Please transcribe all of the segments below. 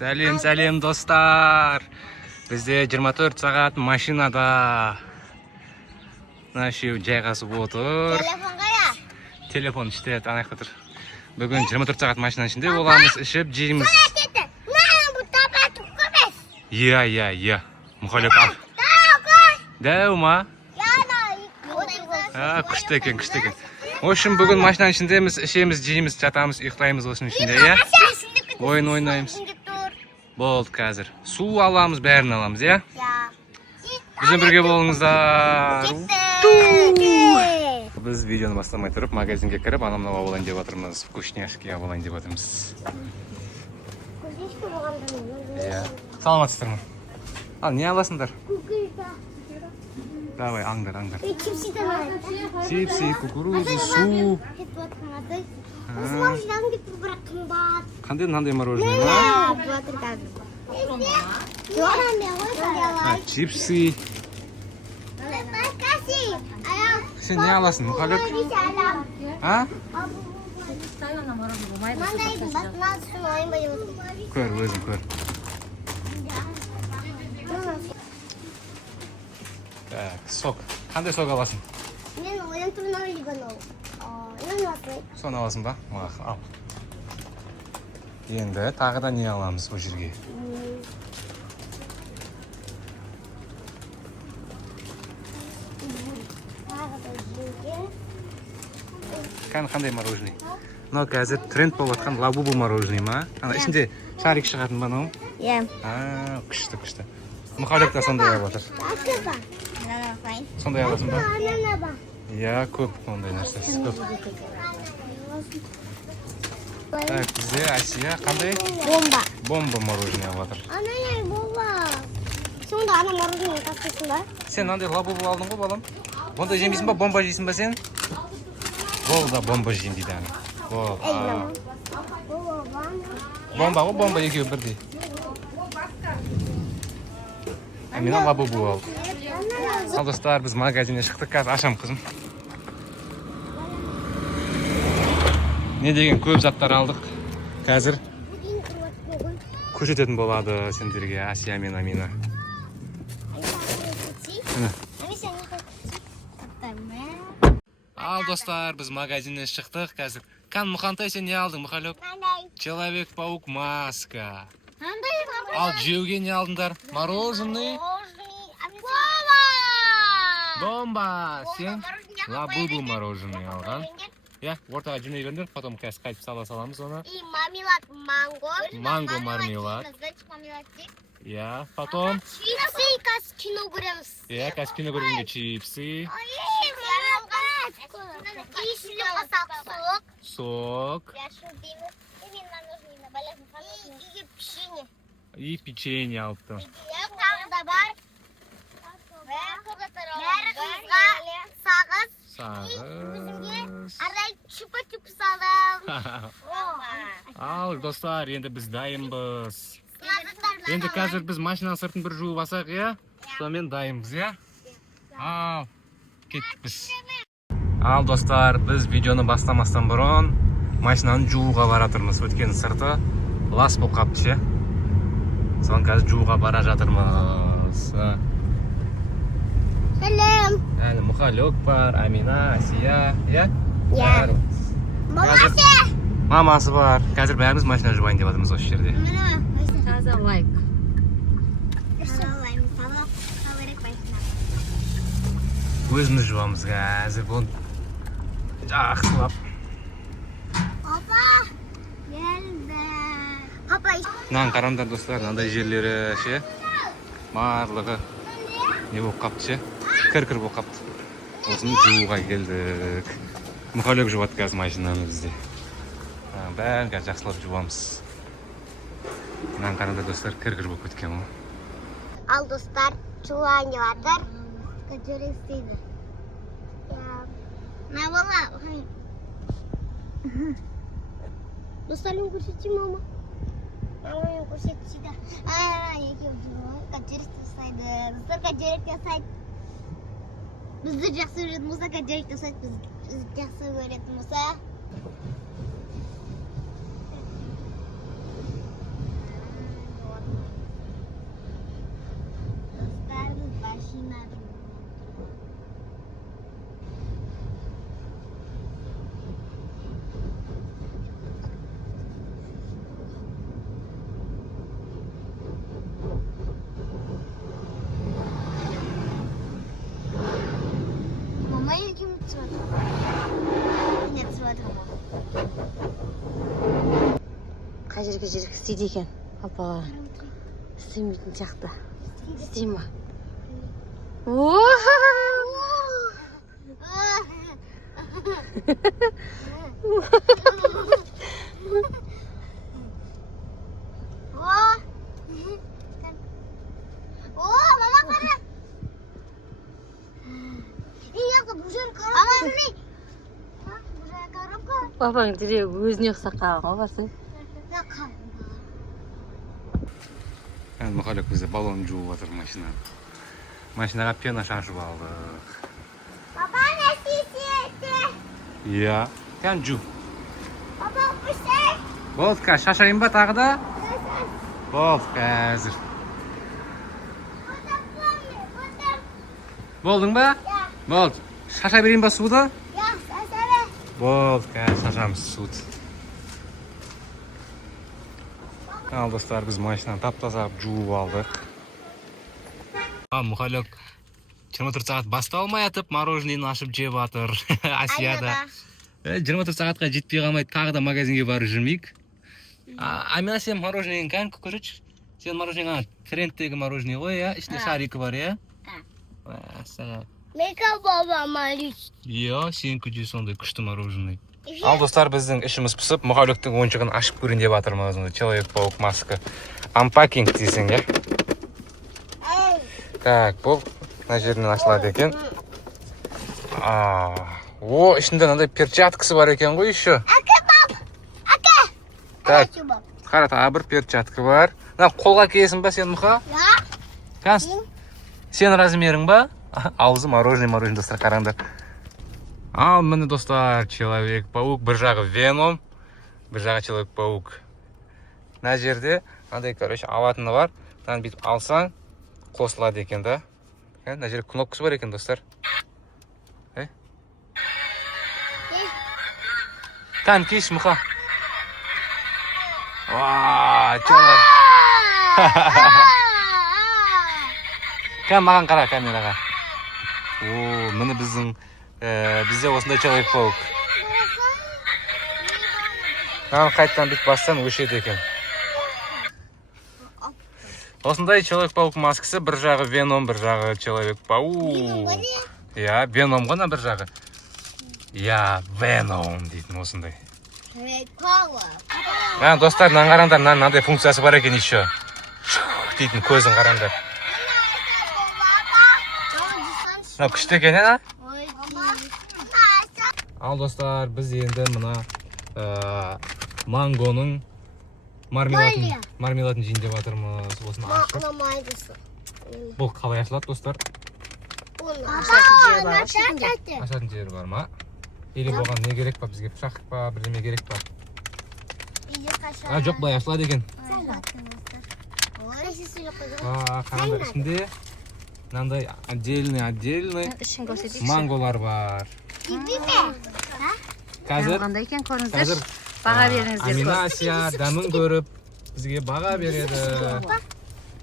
Сәлем достар. Бізде 24 сағат машинада. Нашеу жайғасып отыр. Телефон іште танайық отыр. Бүгін 24 сағат машина ішінде боламыз, ішіп жейміз. Иә. Мұхалеп ал. Дәу ма? Күшті екен. В общем, бүгін машина ішіндеміз, ішеміз, жейміз, жатамыз, ұйықтаймыз осының ішінде, иә? Ойын ойнаймыз. Болды қазір. Су аламыз, бәрін аламыз, иә? Бізбен бірге болыңыздар. Біз видеоны бастамай тұрып, магазинге кіріп, анамнау алайын деп жатырмыз. Вкусняшки алайын деп жатырмыз. Саламатсыздар ма? Ал, не аласыңдар? Давай, аңдар. Чипсы, кукуруза, су. Қандай мынандай мороженое ма? Чипсы. Сен не аласың, Мұхалек? Көр, өзің көр. Сок. Қандай сок аласың? Мен ойын тұрын либанол. Соны аласың ба? Ал. Енді тағы да не аламыз бұл жерге? Қандай мороженый? Мынау қазір тренд болып жатқан лабубу мороженый ма? Ішінде шарик шығатын ба мынау? Иә. Күшті. Мұхалек та сондай алып жатыр. Сондай аласың ба? Иә, көп ондай нәрсесі көп. Так, бізде Асия қандай? Бомба мороженый алып жатыр. Сонда ана мороженый тастайсың ба? Сен мынандай лабубу алдың ғой, балам? Онда жемейсің ба? Бомба жейсің ба сен? Болды, бомба жейін дейді ана. Бомба ғой, бомба екеуі бірдей. Мен лабубу ал. Ал достар, біз магазинге шықтық, қазір ашам қызым. Не деген көп заттар алдық. Қазір көрсететін болады сендерге Асия мен Амина. Ал достар, біз магазиннен шықтық қазір. Мұхантай, сен не алдың, Мұхалек? Человек-паук маска. Ал жеуге не алдыңдар? Мороженый? Бомба! Сен лабубу мороженый алған. Я, ортаға жүней беріңдер, потом қазір қайтып саламыз оны. И мармелад манго. Манго мармелад. Я, потом... Чипсы и қазір кино көреміз. Я, қазір кино көргенге чипсы. Сок. И печенье алыпты. Ал, достар, енді біз дайынбыз. Енді қазір біз машина сыртын бір жуып алсақ, иә? Сонымен дайынбыз, иә? Ал, кеттік. Ал, достар, біз видеоны бастамастан бұрын машинаны жууға баратырмыз. Өткен сырты лас болып қапты, ше? Соған қазір жууға бара жатырмыз. Сәлем. Әлі Мұхалек бар, Амина, Асия, иә? Иә. Мамасы бар. Қазір бәріміз машина жуайын деп жатырмыз осы жерде. Қазір лайк. Өзіміз жуамыз қазір бұл жақсылап. Мынаны қараңдар достар, мынандай жерлері ше, барлығы не болып қапты ше, кір болып қапты. Осыны жууға келдік. Мұхалек жуады қазір машинаны бізде. Бәрін қазір жақсылап жуамыз. Мынаны қараңдар достар, кір болып кеткен ғой. Ал достар, жуайын деп жатыр. Көрек істейді. Не бала? Достар, мен көрсетейін, мама. Мен көрсетейді. Екеу жуай, көрек жасайды. Достар, көрек жасайды. Бізді жақсы көретін болса, көрек жасайды. Біз жақсы көретін болса. Мама ике мutlu. Ne tsuvadi? Қай жерге істейді екен апалар істемейтін сияқты істей ма Мама қара. Bu жерін қарап қой. Bu жерін қарап қой. папаң дереу өзіне ұқсап қалған ғой барсың Мұхалек бізде баллон жуып жатыр машина. Машинаға пена шашып алдық. Папа не істейсің? Иә. Кән жу. Папа ұқпыштай. Болды, қазір шашайын ба тағы да? Болды, қазір. Болдың ба? Болды. Шаша берейін ба суды? Болды, қазір шашамыз суды. Ал достар, біз машинаны тап-таза жуып алдық. Мұхалек 24 сағат баста алмай атып, мороженейін ашып жеп атыр. Асияда. 24 сағатқа жетпей қалмайды, тағы да магазинге барып жүрмейік. Амина, сен мороженейін кән көрші? Сен мороженейін трендтегі мороженей ғой, ішінде шарики бар, иә? Мека баба малыш. Иә, сен күде сондай күшті мороженый. Ал достар, біздің ішіміз пысып, Мұхалектің ойыншығын ашып көрін деп атырмыз. Человек-паук маска. Unpacking дейсің, иә? Так, бұл мына жерінен ашылады екен. О, ішінде мынандай перчаткасы бар екен ғой еще. Так, қара тағы бір перчатка бар. Қолға киесің ба сен, Мұха? Сен размерің ба? Аузы мороженый достар, қараңдар. Ал міне достар, Человек-паук, бір жағы Веном, бір жағы Человек-паук. Мына жерде мынандай, короче, алатыны бар. Мынаны бүйтіп алсаң, қосылады екен да. Мына жерде кнопкасы бар екен достар. Кән кеш, Мұха. Кән маған қара камераға. Міне бізде осындай Человек-паук. Қайттан бүйтіп бастан өшеді екен. Осындай Человек-паук маскасы, бір жағы Веном, бір жағы Человек-паук. Иә, Веном ғана бір жағы. Иә, Веном дейтін осындай. Достар, мынаны қараңдар, мынандай функциясы бар екен еще. Дейтін көзін қараңдар. Күшті екен, ә? Ал достар, біз енді мына мангоның мармеладын жейін деп жатырмыз. Осыны ашып. Бұл қалай ашылады, достар? Ашатын жері бар ма? Или болған не керек па? Бізге пышақ па, бірдеме керек па? Жоқ, былай ашылады екен. Қараңдар, ішінде мынандай отдельный манголар бар. Қазір баға беріңіздер. Амина Асия дәмін көріп, бізге баға береді.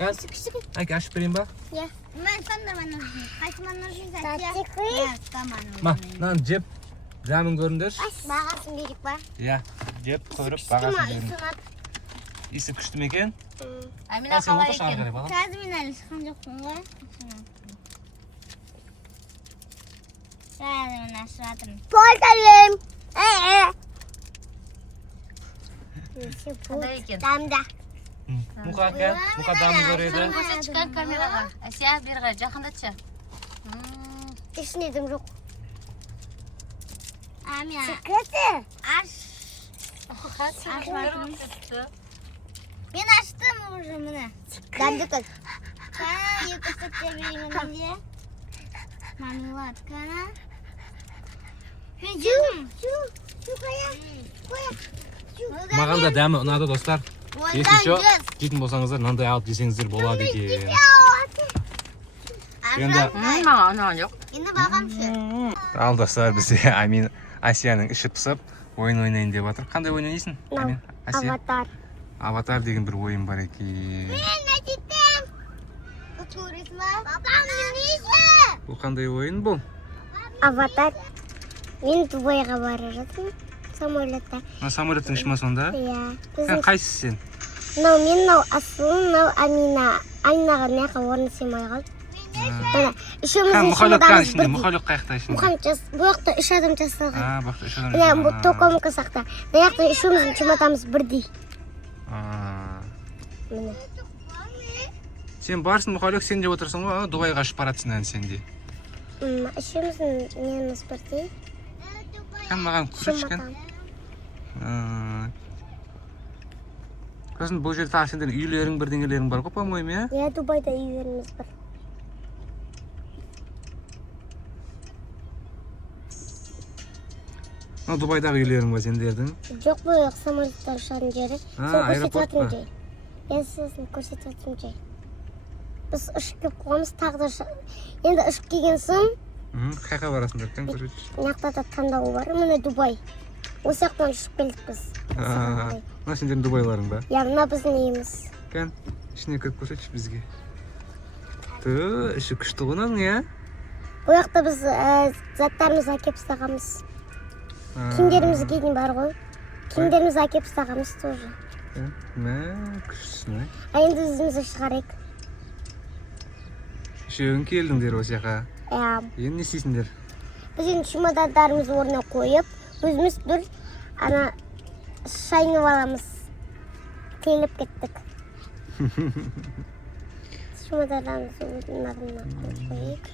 Әке, ашып берейін ба? Мынаны жеп, дәмін көріңдерші. Бағасын беріп ба? Иә, жеп көріп, бағасын беріңдер. Исі күшті ме екен? Амина қалай екен? Қазір мен әлі шыққан жоқпын ғой. Қазір мен ашып жатырмын. Порталым! Қандай екен? Дамда. Мұқа әкен, Мұқа дамы көреді. Көрсетші кән камераға. Әсия, бері жақындатшы. Ішіне дым жоқ. Амина. Секреті? Аш. Мен аштым уже міне. Дәмді көз. Кәна, екі сүтте береймін менде. Мармелад, кәна. Мен жедім. Маған да дәмі ұнады, достар. Есінші, жейтін болсаңыздар, мынандай алып жесеңіздер болады екен. Енді Маған ұнаған жоқ. Енді бағамшы. ал достар, бізде Асияның іші пысып, ойын ойнайын деп жатыр. Қандай ойын ойнайсың? Асия? Аватар. Аватар деген бір ойын бар екен. Мен әкеттім. Көресің ба? Папам несі? Бұл қандай ойын бұл? Аватар. Мен Дубайға бара жатырмын. Самолетта. Самолеттің іші ма сонда? Иә. Сен қайсысы сен? Мынау мен, мынау Асыл, мынау Амина. Аминаға мына жаққа орын сыймай қалды. Мына үшеуміздің Мұхалек бірдей. мұхалек қаяқта ішінде? Бұл жақта 3 адам жасалған. Бұл жақта 3 адам Мына бұл токомка сақта. Мына жақта үшеуміздің чемоданымыз бірдей. Міне. Сен барсың мұхалек, сен деп отырсың ғой, Дубайға ұшып баратсың ән сен де. Үшеуміздің неміз бірдей. Қан маған көрсетшкен. Сосын бұл жерде тағы сендердің үйлерің бірдеңелерің бар ғой, по-моему, иә? Иә, Дубайда үйлеріміз бар. Дубайдағы үйлерің бар сендердің? Жоқ, бұл самолеттер ұшатын жері. Сен аэропорт па? көрсетіп жай. Мен сіздің көрсетіп жай. Біз ұшып кеп қоғамыз тағы да енді ұшып келген соң Қайқа барасыңдар, кән көрсетші. мына да таңдауы бар. Міне Дубай. Осы жақтан ұшып келдік біз. Мына сендердің Дубайларың ба? Иә, мына біздің үйіміз. Кән, ішіне кіріп көрсетші бізге. Іші күшті ғынан, иә? Бұл жақта біз заттарымызды әкеп ұстағанбыз. Киімдерімізге дейін бар ғой. Киімдерімізді әкеп ұстағанбыз тоже. Күштісін, Енді өзімізді шығарайық. Үшеуің келдіңдер осы жаққа. Иә. Енді не істейсіңдер? Біз енді чемодандарымызды орнына қойып, өзіміз бір шайынып аламыз. Келіп кеттік. Чемодандарымызды орнына қойып.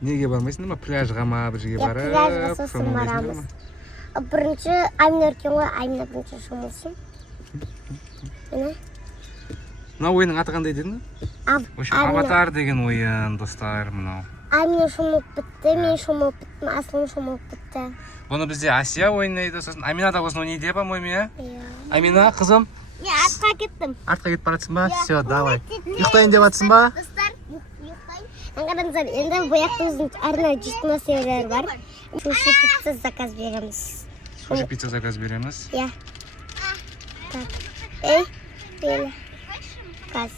Неге бармайсыңдар ма? Пляжға ма, бір жерге барып? Пляжға сосын барамыз. Бірінші Амина өркен ғой, Амина бірінші шомылсын. Міне. Мына ойынның аты қандай дедің? Аватар деген ойын, достар, мынау. Амина шомылып бітті, мен шомылып біттім, Асылым шомылып бітті. Бұны бізде Асия ойнайды, сосын Амина да осыны ойнайды, по-моему, иә? Иә. Амина, қызым, Мен артқа кеттім. артқа кетіп баратсың ба? Все, давай. Ұйықтайын деп жатсың ба? Достар, ұйықтайын. Қараңыздар, енді бұл жақта өзінің арнайы жейтін нәрселер бар. Суши пицца заказ береміз. Суши пицца заказ береміз. Иә. Так. Ей, бері. Газ.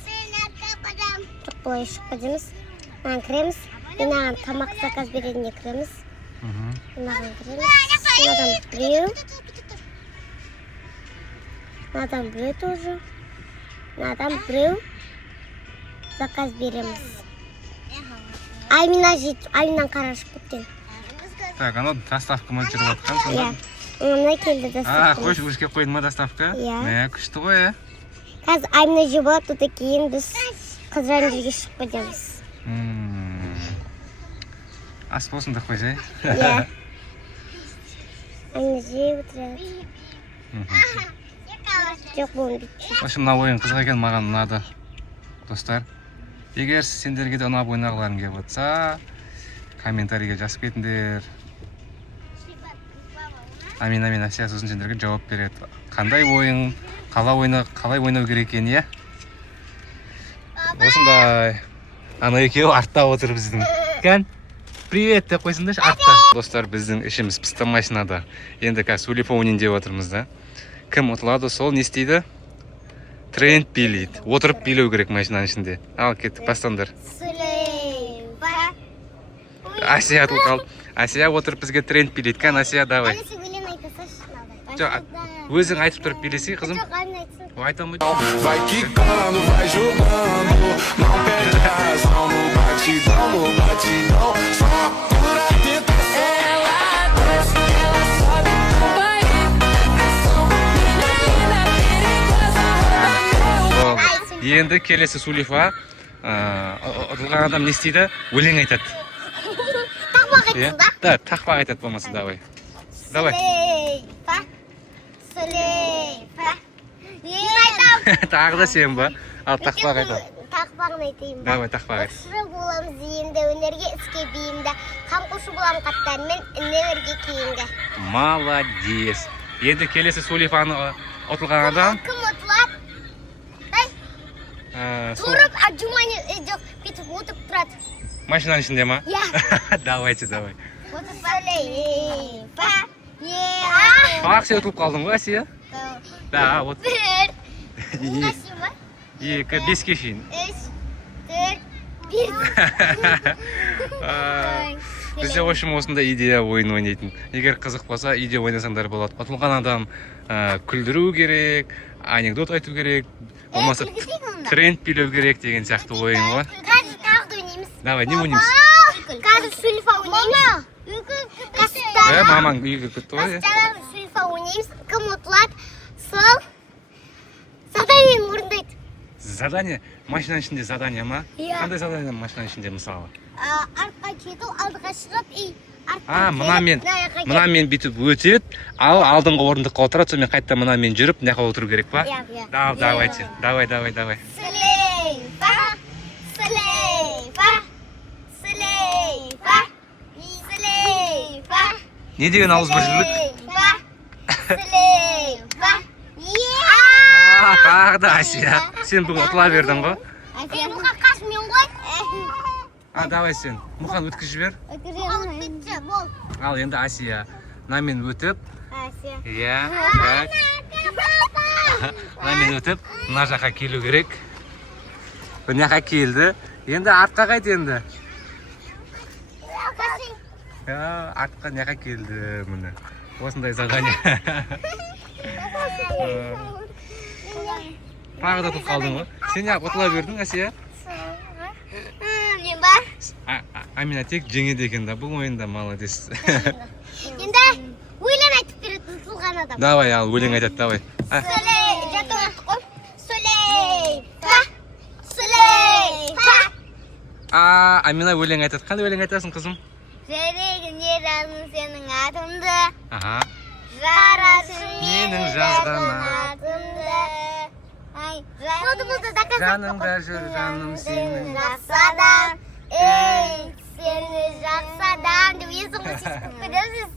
Жоқ, былай шықпа дейміз. Мынаған кіреміз. Мынаған тамақ заказ беретінге кіреміз. Мынаған кіреміз. Мынадан біреу. Мынадан біреу тоже. Мынадан біреу. Заказ береміз. Амина жейді. Аминан қарашып кеткен. Так, анау доставкамен жүріп жатқан Иә. сонда? Мына келді доставка. Өзге қойдың ма доставка? Иә. Күшті ғой, ә? Қазір Амина жеп алады, одан кейін біз қыздармен бірге шығып кетеміз. Ас болсын деп қойсай. Иә. Амина жеп отырады. Жоқ, бұл бүйтті. В общем, мына ойын қызық екен, маған ұнады. Достар, егер сендерге де ұнап ойнағыларың келіп жатса, комментарийге жазып кетіңдер. Амина мен Асия сосын сендерге жауап береді. Қандай ойын, қалай ойнау керек екен, иә? Осындай. Ана екеуі артта отыр біздің. Кән, привет деп қойсыңдаршы артта. Достар, біздің ішіміз пысты машинада. Енді қазір сөйлеп ойнайын деп отырмыз да. Кім ұтылады, сол не істейді? Тренд билейді. Отырып билеу керек машинаның ішінде. Ал кеттік, бастаңдар. Сүлейба. Асия ұтылып қалды. Асия отырып бізге тренд билейді. Кән, Асия, давай. Әлесі өлең айтасашы. Жоқ, өзің айтып тұрып билесей, қызым. Жоқ, Амина айтсын. Айта алмайды. Vai quicando, vai jogando, não perde a razão no batidão, só pura tentação. Ela desce, ela sobe, vai, ação, menina perigosa, rouba meu. Енді келесі Сулифа, ұтылған адам не істейді? Өлең айтады. Тақпақ айтсын да? Да, тақпақ айтады болмаса, давай. Давай. Сүлейба. Сүлейба. Мен айтам. Тағы да сен ба? Ал тақпақ айтады. Тақпағын айтайын ба? Давай, тақпақ айт. Құшыры боламыз енді, өнерге іске бейімді. Қамқошы болам қаттармен, өнерге кейінгі. Молодец. Енді келесі Сулифаны ұтылған адам. Кім ұтылады? Сол- Тұрып, жоқ, бүйтіп отырып тұрады. Машинаның ішінде ма? Иә. Давайте, давай. Вот Салейфа. Акция ұтылып қалдың ғой, Асия? Да, вот. Бір. Қасима. 2-5-ке шейін. 3, 4, 1. Бізде общем осындай идея ойын ойнайтын. Егер қызық болса, идея ойнасаңдар болады. Ұтылған адам күлдіру керек, анекдот айту керек, болмаса тренд билеу керек деген сияқты ойын ғой. Қазір тағы да ойнаймыз. Давай, не ойнаймыз? Қазір сульфа ойнаймыз. Кастана. Мамаң үйге кетті ғой. Кастана сульфа ойнаймыз. Кім ұтылады, сол заданиені орындайды. Задание? Машинаның ішінде задание ма? Иә. Қандай задание машинаның ішінде мысалы? Артқа кету, алдыға шығып, артқа Мына мен бүйтіп өтеді, ал алдыңғы орындыққа отырады, сонымен қайтта мына мен жүріп, мына жаққа отыру керек па? Иә. Давайте. Давай. Слейфа, слейфа, слейфа, слейфа. Не деген ауызбіршілік? Слейфа. Тағы да Асия. Сен бүгін ұтыла бердің ғой? Сен мұқан қасымен ғой? Давай сен. Мұқан өткізіп жібер. Мұқан өткізші, бол. Ал енді Асия. Мынамен өтіп. Асия. Иә. Так. Мынамен өтіп, мына жаққа келу керек. Мына жаққа келді. Енді артқа қайт енді. Артқа мына жаққа келді міне. Осындай задание. Тағы да ұтылып қалдың ғой. Сен неғып ұтыла бердің, Асия? Мен бар. Амина тек жеңеді екен да, бұл ойында молодец. Енді өлең айтып береді ұтылған адам. Давай, ал өлең айтады, давай. Амина өлең айтады. Қандай өлең айтасың, қызым? Жүрегіне жаздым сенің атымды. Жарасын менің жазған атымды. Болды, доказать. Жанымда жүр жаным сенің. Жақсы адам. Сені жақсы адам деп есің ғой сөйтіп кетеміз.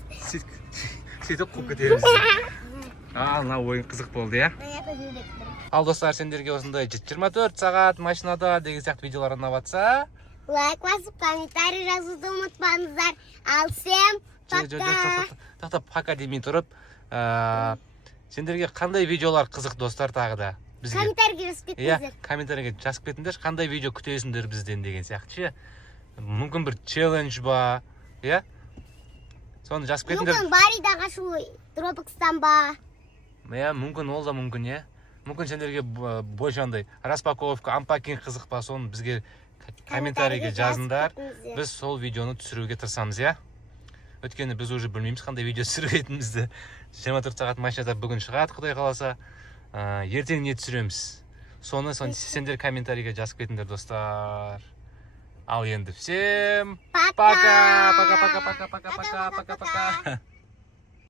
Сөйтіп қуып кетеміз. Мына ойын қызық болды, иә? Ал достар, сендерге осындай 24 сағат машинада деген сияқты видеолар ұнап жатса, лайк басып, комментарий жазуды ұмытпаңыздар. Ал всем пока. Тоқтап, пока демей тұрып, сендерге қандай видеолар қызық достар тағы да? Комментарийге жазып кетіңіздер. Комментарийге жазып кетіңдер, қандай видео күтесіңдер бізден деген сияқты. Мүмкін бір челлендж ба, иә? Соны жазып кетіңдер. Мүмкін Барида қашу Дропбокстан ба? Мүмкін ол да мүмкін, иә? Мүмкін сендерге больше андай распаковка, анпакинг қызық па, соны бізге комментарийге жазыңдар. Біз сол видеоны түсіруге тырысамыз, иә? Өткені біз уже білмейміз қандай видео түсіретінімізді. 24 сағат машинада бүгін шығады, Құдай қаласа. Ертең не түсіреміз? Соны сендер комментарийге жазып кетіңдер, достар. Ал енді всем пока! Пока!